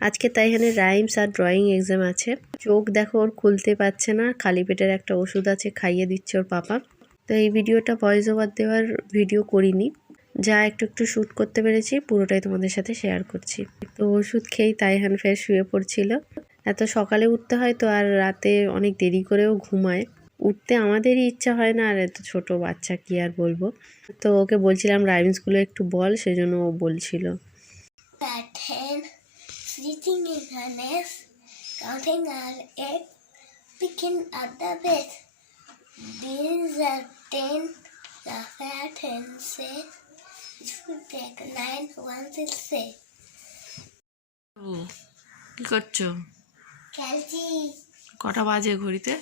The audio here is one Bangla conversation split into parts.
আজকে তাই এখানে রাইমস আর ড্রয়িং এক্সাম আছে। চোখ দেখো, ওর খুলতে পারছে না, খালি পেটের একটা ওষুধ আছে, খাইয়ে দিচ্ছে ওর পাপা। তো এই ভিডিওটা ভয়েস ওভার দেওয়ার ভিডিও করিনি। যা একটু একটু শ্যুট করতে পেরেছি, পুরোটাই তোমাদের সাথে শেয়ার করছি। তো ওষুধ খেয়েই তাইহান ফের শুয়ে পড়ছিল। এত সকালে উঠতে হয় তো, আর রাতে অনেক দেরি করেও ঘুমায়। উঠতে আমাদেরই ইচ্ছা হয় না, আর এত ছোট বাচ্চা কি আর বলব। তো ওকে বলছিলাম রাইমসগুলো একটু বল, সেজন্য ও বলছিল। Sitting in her nest, counting her egg, picking at the bed. These are ten. The fat hen said, "It will take nine once it say." ও কি করছ Kelty, কটা বাজে ঘড়িতে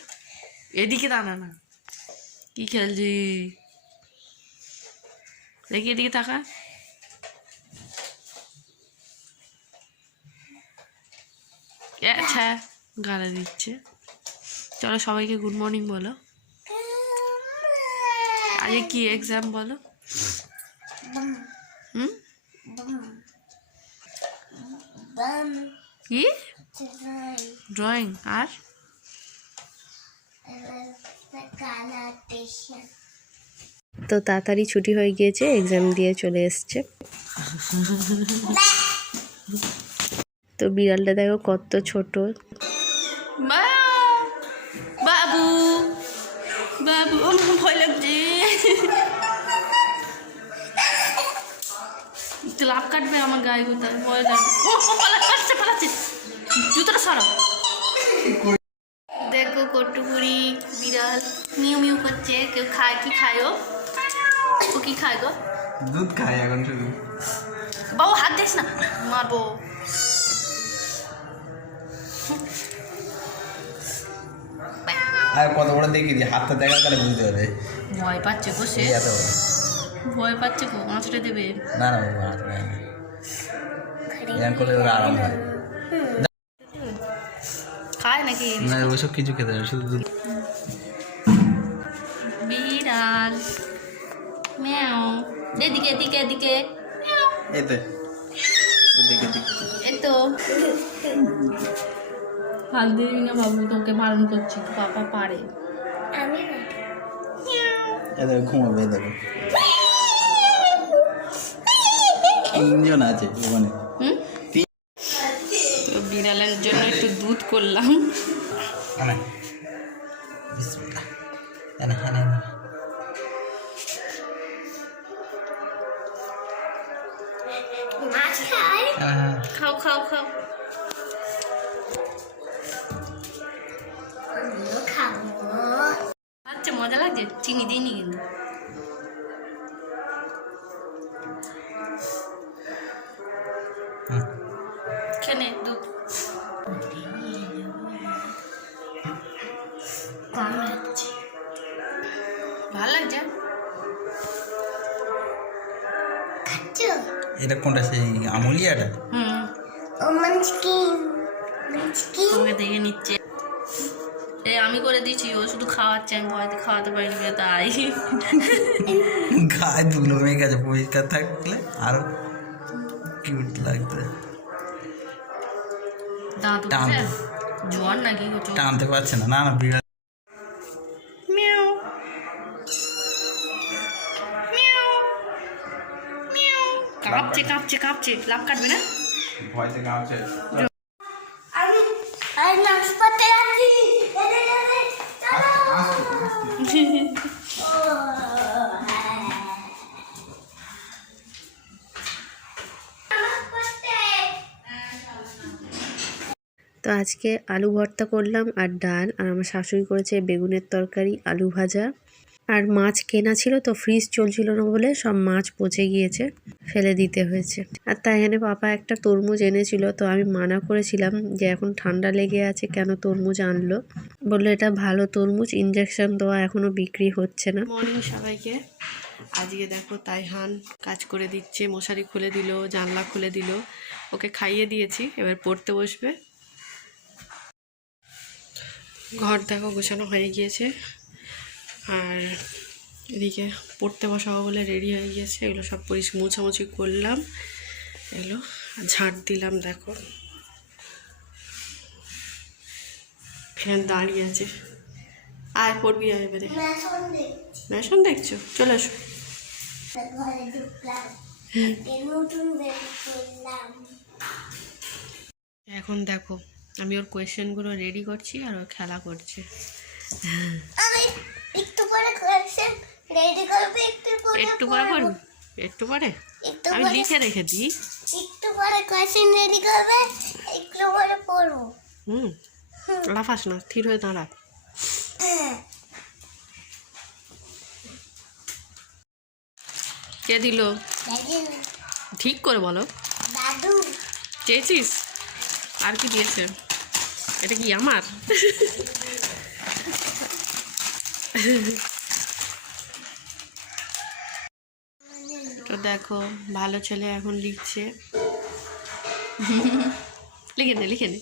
এদিকে দাঁড়া না কি খেলছি দেখি এদিকে তাকা আচ্ছা গালা দিচ্ছে। চলো সবাইকে গুড মর্নিং বলো। আজকে কি এক্সাম বলো? হুম? কি? ড্রয়িং আর. তো তাড়াতাড়ি ছুটি হয়ে গিয়েছে এক্সাম দিয়ে চলে এসছে। তো বিড়ালটা দেখো কত ছোট। বাবু বাবু ভয় লাগছে। লাভ কাটবে আমার গায়ে কোথায় ভয় লাগবে ও ও, পালা- পালাচ্ছে পালাচ্ছে। জুতোটা সরা দেখো কট্টুপুরি বিড়াল মিউ মিউ করছে। কেউ খায় কি খায় ও? ও কি খায় গো? দুধ খায় এখন শুধু। বাবু হাত দিস না। মারবো। আর কত বড় দেখি দিই হাতটা দেখা করে বুঝতে পারবে ভয় পাচ্ছে গো সে এত ভয় পাচ্ছে গো আঁচড়ে দেবে। না না বাবা না। এরকম করলে ওরা আরাম হয় খায় নাকি? না ওইসব কিছু খেতে হবে শুধু দুধ। বিড়াল। ম্যাও। এদিকে এদিকে এদিকে। এই তো। এই তো। হাত দিবি না বাবু তোকে বারণ করছি পাপা পারে। আমি এই দেখো ঘুমাবে দেখো। তিনজন আছে ওখানে। তো বিড়ালের জন্য একটু দুধ করলাম। এনে, এনে। খাও খাও খাও। মজা লাগছে? চিনি দিইনি কিন্তু। হুম। খেনে দুধ। ভালো লাগছে? এটা কোনটা সেই আমুলিয়াটা? হুম। ও তোমাকে দেখে নিচ্ছে। আমি করে দিচ্ছি ও শুধু খাওয়াচ্ছে আমি ভয়তে খাওয়াতে পারিনি তাই। গায়ে ধুলো মেয়ে গেছে পরিষ্কার থাকলে আরও কিউট লাগতো দাঁত জোয়ার নাকি টানতে পারছে না না না বিড়াল। কাঁপছে কাঁপছে কাঁপছে। লাভ কাটবে না? ভয় থেকে আমি আর নাশপাতি তো আজকে আলু ভর্তা করলাম আর ডাল, আর আমার শাশুড়ি করেছে বেগুনের তরকারি, আলু ভাজা। আর মাছ কেনা ছিল তো ফ্রিজ চলছিল না বলে সব মাছ পচে গিয়েছে, ফেলে দিতে হয়েছে। আর তাই এখানে পাপা একটা তরমুজ এনেছিল, তো আমি মানা করেছিলাম যে এখন ঠান্ডা লেগে আছে, কেন তরমুজ আনলো? বলল, এটা ভালো তরমুজ ইঞ্জেকশন দেওয়া এখনও বিক্রি হচ্ছে না। মর্নিং সবাইকে। আজকে দেখো তাইহান কাজ করে দিচ্ছে, মশারি খুলে দিল, জানলা খুলে দিল। ওকে খাইয়ে দিয়েছি, এবার পড়তে বসবে। ঘর দেখো গোছানো হয়ে গিয়েছে। আর এদিকে পড়তে বসাবো বলে রেডি হয়ে গিয়েছে। এগুলো সব পরিস মোছামুছি করলাম। এগুলো ঝাঁট দিলাম দেখো। ফ্যান দাঁড়িয়ে আছে। আর পড়বি আর এবারে বেসন দেখছ। চলে আসো। এখন দেখো আমি ওর কোয়েশ্চেনগুলো রেডি করছি আর ও খেলা করছে। আমি একটু পরে কোয়েশ্চেন রেডি করবে একটু পরে একটু পরে পড়ব। একটু পরে? আমি লিখে রেখে দিই। একটু পরে কোয়েশ্চেন রেডি করবে একটু পরে পড়ব। হুম লাফাস না স্থির হয়ে দাঁড়া। হ্যাঁ। কে দিল? ঠিক করে বলো। দাদু। চেয়েছিস? আর কি দিয়েছে? এটা কি আমার? তো দেখো ভালো ছেলে এখন লিখছে। লিখে নে লিখে নে